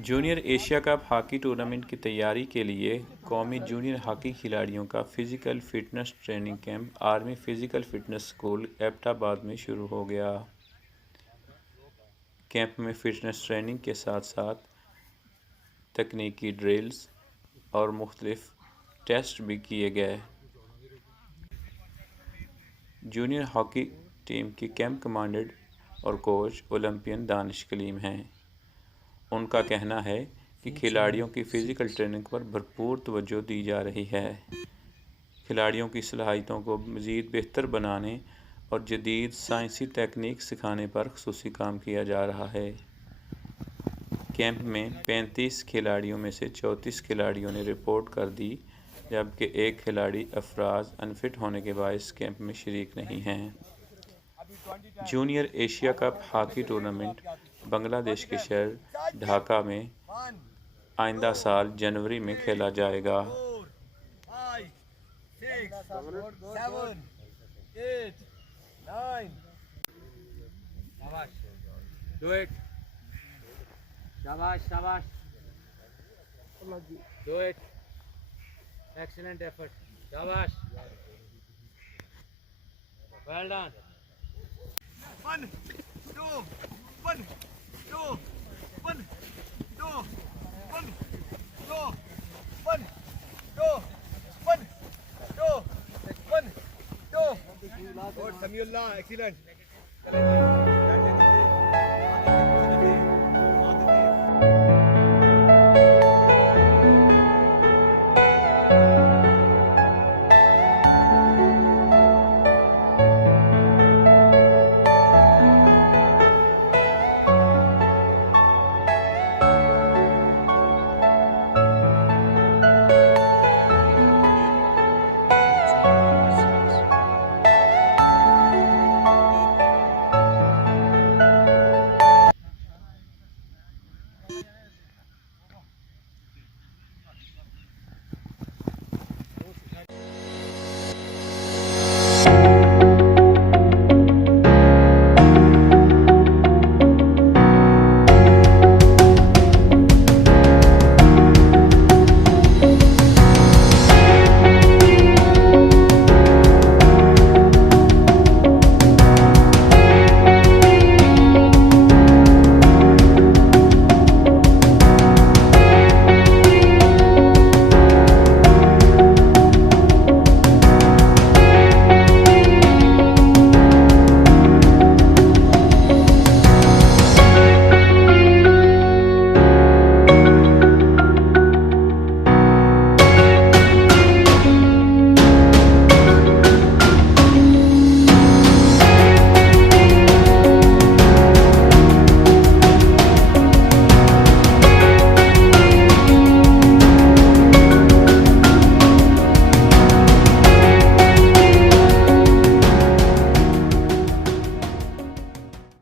Junior Asia cup hockey tournament की तैयारी के लिए कौमी जूनियर हॉकी खिलाड़ियों का physical fitness training camp army physical fitness school Abbottabad में शुरू हो गया। कैंप में फिटनेस ट्रेनिंग के साथ साथ तकनीकी ड्रिल्स और मुख्तलिफ टेस्ट भी किए गए। जूनियर हॉकी टीम की कैंप कमांडर और कोच ओलंपियन दानिश कलीम हैं। उनका कहना है कि खिलाड़ियों की फ़िज़िकल ट्रेनिंग पर भरपूर तवज्जो दी जा रही है। खिलाड़ियों की सलाहियतों को मज़ीद बेहतर बनाने और जदीद साइंसी तकनीक सिखाने पर ख़ुसूसी काम किया जा रहा है। कैंप में 35 खिलाड़ियों में से 34 खिलाड़ियों ने रिपोर्ट कर दी, जबकि एक खिलाड़ी अफराज अनफिट होने के बायस कैंप में शरीक नहीं हैं। Junior Asia cup hockey tournament Bangladesh के शहर ढाका में आइंदा साल जनवरी में खेला जाएगा। शाबाश शाबाश, do it, excellent effort, शाबाश, well done, 1 2 1 2 1 2 1 2 1 2 1 2 1 2 good Samiullah, excellent।